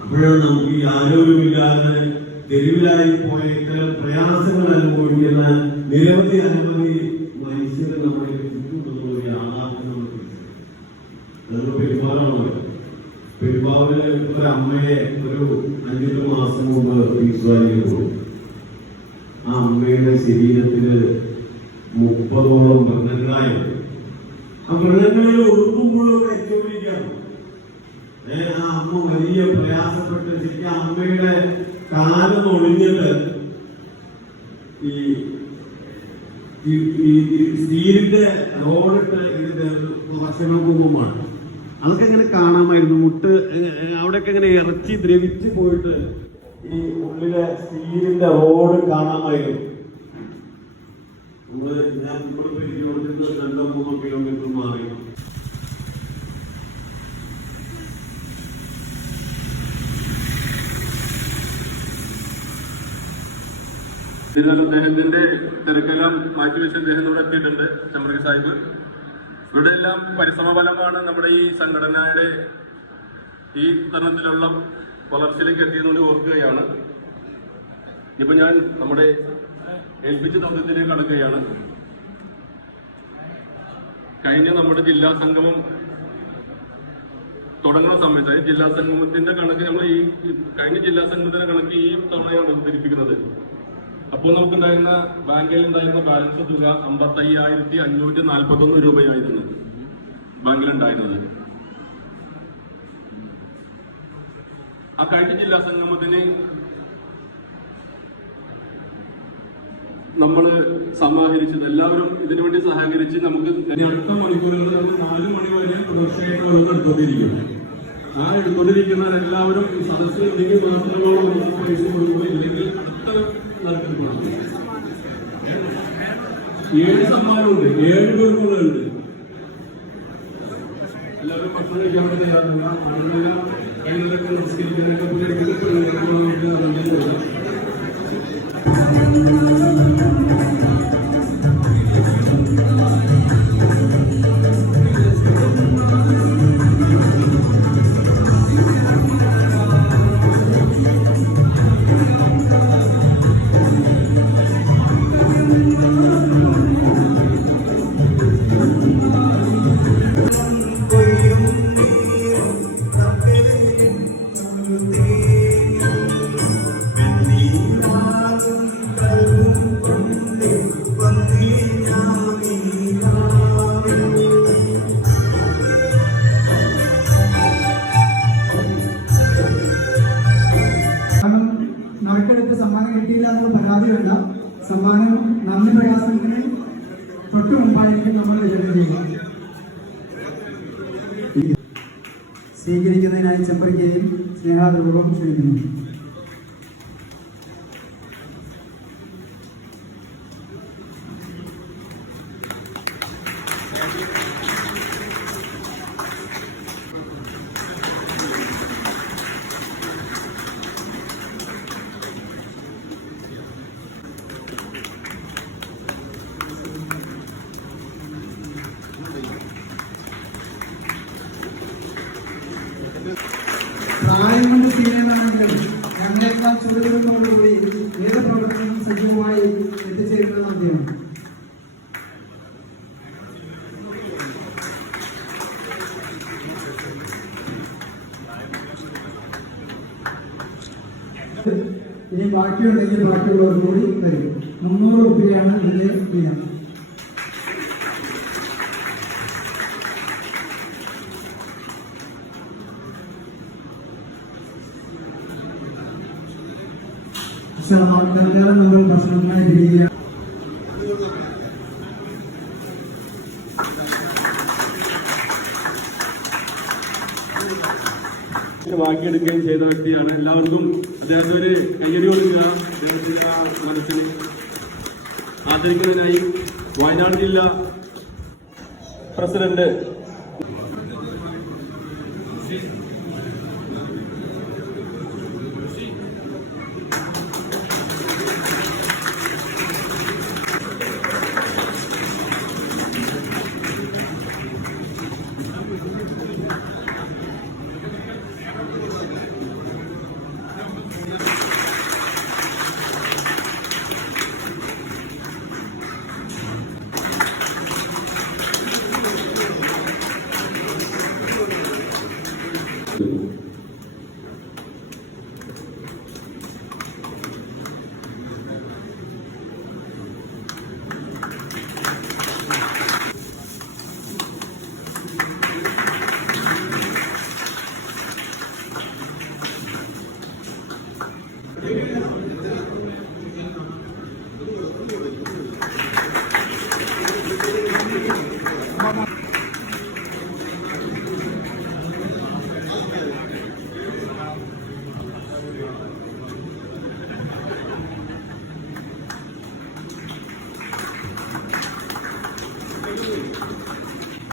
അപ്പോഴാണ് നമുക്ക് ഈ ആരോഗ്യമില്ലാതെ തെരുവിലായി പോയ ഇത്തരം പ്രയാസങ്ങൾ അനുഭവിക്കുന്ന നിരവധി അനവധി മനുഷ്യർ നമ്മുടെ ചുറ്റുമുള്ള യാഥാർത്ഥ്യം അതൊരു പെരുമാറാണ്. പെരുമാവിന് ഒരു അമ്മയെ ഒരു അഞ്ചെട്ട് മാസം മുമ്പ് പോയി. ആ അമ്മയുടെ ശരീരത്തിൽ മുപ്പതോളം മൃഗങ്ങളായിരുന്നു ആ മൃഗങ്ങളിൽ ഏറ്റവും ഏ, ആ അമ്മ വലിയ പ്രയാസപ്പെട്ട് ശരിക്കും അമ്മയുടെ കാലം ഒളിഞ്ഞിട്ട് ഈ സ്റ്റീലിന്റെ റോഡിട്ട് ഇതിന്റെ വർഷങ്ങൾക്ക് മുമ്പാണ്. അതൊക്കെ എങ്ങനെ കാണാമായിരുന്നു? മുട്ട് അവിടെയൊക്കെ ഇങ്ങനെ ഇറച്ചി ദ്രവിച്ച് പോയിട്ട് ഈ ഉള്ളിലെ സ്റ്റീലിന്റെ റോഡ് കാണാമായിരുന്നു? കിലോമീറ്റർ മാറി. ഇതിനാൽ അദ്ദേഹത്തിന്റെ തിരക്കെല്ലാം മാറ്റിവെച്ച് അദ്ദേഹം ഇവിടെ എത്തിയിട്ടുണ്ട് ചമ്രകി സാഹിബ്. ഇവിടെ എല്ലാം പരിശ്രമ ഫലമാണ് നമ്മുടെ ഈ സംഘടനയുടെ ഈ തരണത്തിലുള്ള വളർച്ചയിലേക്ക് എത്തിയതുകൊണ്ട് ഓർക്കുകയാണ്. ഇപ്പൊ ഞാൻ നമ്മുടെ ഏൽപ്പിച്ച ദൗത്യത്തിലേക്ക് കടക്കുകയാണ് കഴിഞ്ഞ നമ്മുടെ ജില്ലാ സംഗമം തുടങ്ങുന്ന സമയത്ത് ജില്ലാ സംഗമത്തിന്റെ കണക്ക് നമ്മൾ ഈ കഴിഞ്ഞ ജില്ലാ സംഗമത്തിന്റെ കണക്ക് ഈ തവണയാണ് അവതരിപ്പിക്കുന്നത് അപ്പോൾ നമുക്കുണ്ടായിരുന്ന ബാങ്കിൽ ഉണ്ടായിരുന്ന ബാലൻസ് തുക അമ്പത്തി അയ്യായിരത്തി അഞ്ഞൂറ്റി നാൽപ്പത്തി ഒന്ന് രൂപയായിരുന്നു ബാങ്കിലുണ്ടായിരുന്നത്. ആ കഴിഞ്ഞ ജില്ലാ സംഗമത്തിന് നമ്മൾ സമാഹരിച്ചത്. എല്ലാവരും ഇതിനു വേണ്ടി സഹകരിച്ച് നമുക്ക് അടുത്ത മണിക്കൂറുകൾ നമ്മൾ നാല് മണി വരെ തുടർച്ചയായിട്ട് ഓരോന്ന് എടുത്തുകൊണ്ടിരിക്കും ആ എടുത്തുകൊണ്ടിരിക്കുന്ന എല്ലാവരും സദസ്സിൽ ഉണ്ടെങ്കിൽ മാത്രമേ നമുക്ക് പൈസ കൊടുക്കുമ്പോൾ ഇല്ലെങ്കിൽ അടുത്ത ഏഴ് സമ്മാനമുണ്ട്. ഏഴ് പേർക്കുള്ളുണ്ട് എല്ലാവരും ഭക്ഷണം കഴിക്കാൻ ആളുകളെ കൈകളൊക്കെ നമസ്കരിക്കാനൊക്കെ Thank കാരണം സമ്മാനം കിട്ടിയില്ല എന്നുള്ള പരാതി വേണ്ട സമ്മാനം നന്ദി പ്രയാസത്തിന് തൊട്ട് മുമ്പായിരിക്കും നമ്മൾ വിതരണം സ്വീകരിക്കുന്നതിനായി ചെമ്പറിക്കുകയും സ്നേഹാദരവും ക്ഷണിക്കുന്നു. ചുവടുകളോടുകൂടി ഏത് പ്രവർത്തനവും സജീവമായി എത്തിച്ചേരുന്നത് നന്ദിയാണ്. ഇനി ബാക്കിയുണ്ടെങ്കിൽ ബാക്കിയുള്ളവർ കൂടി തരും മുന്നൂറ് രൂപയാണ് നൂറ് ഭക്ഷണമായി തിരികെ ബാക്കിയെടുക്കുകയും ചെയ്ത വ്യക്തിയാണ്. എല്ലാവർക്കും അദ്ദേഹത്തെ ഒരു കയ്യടി കൊടുക്കുക. അദ്ദേഹത്തിന്റെ ആ മനസ്സിന് ആദരിക്കുന്നതിനായി വയനാട് ജില്ലാ പ്രസിഡന്റ് Yeah.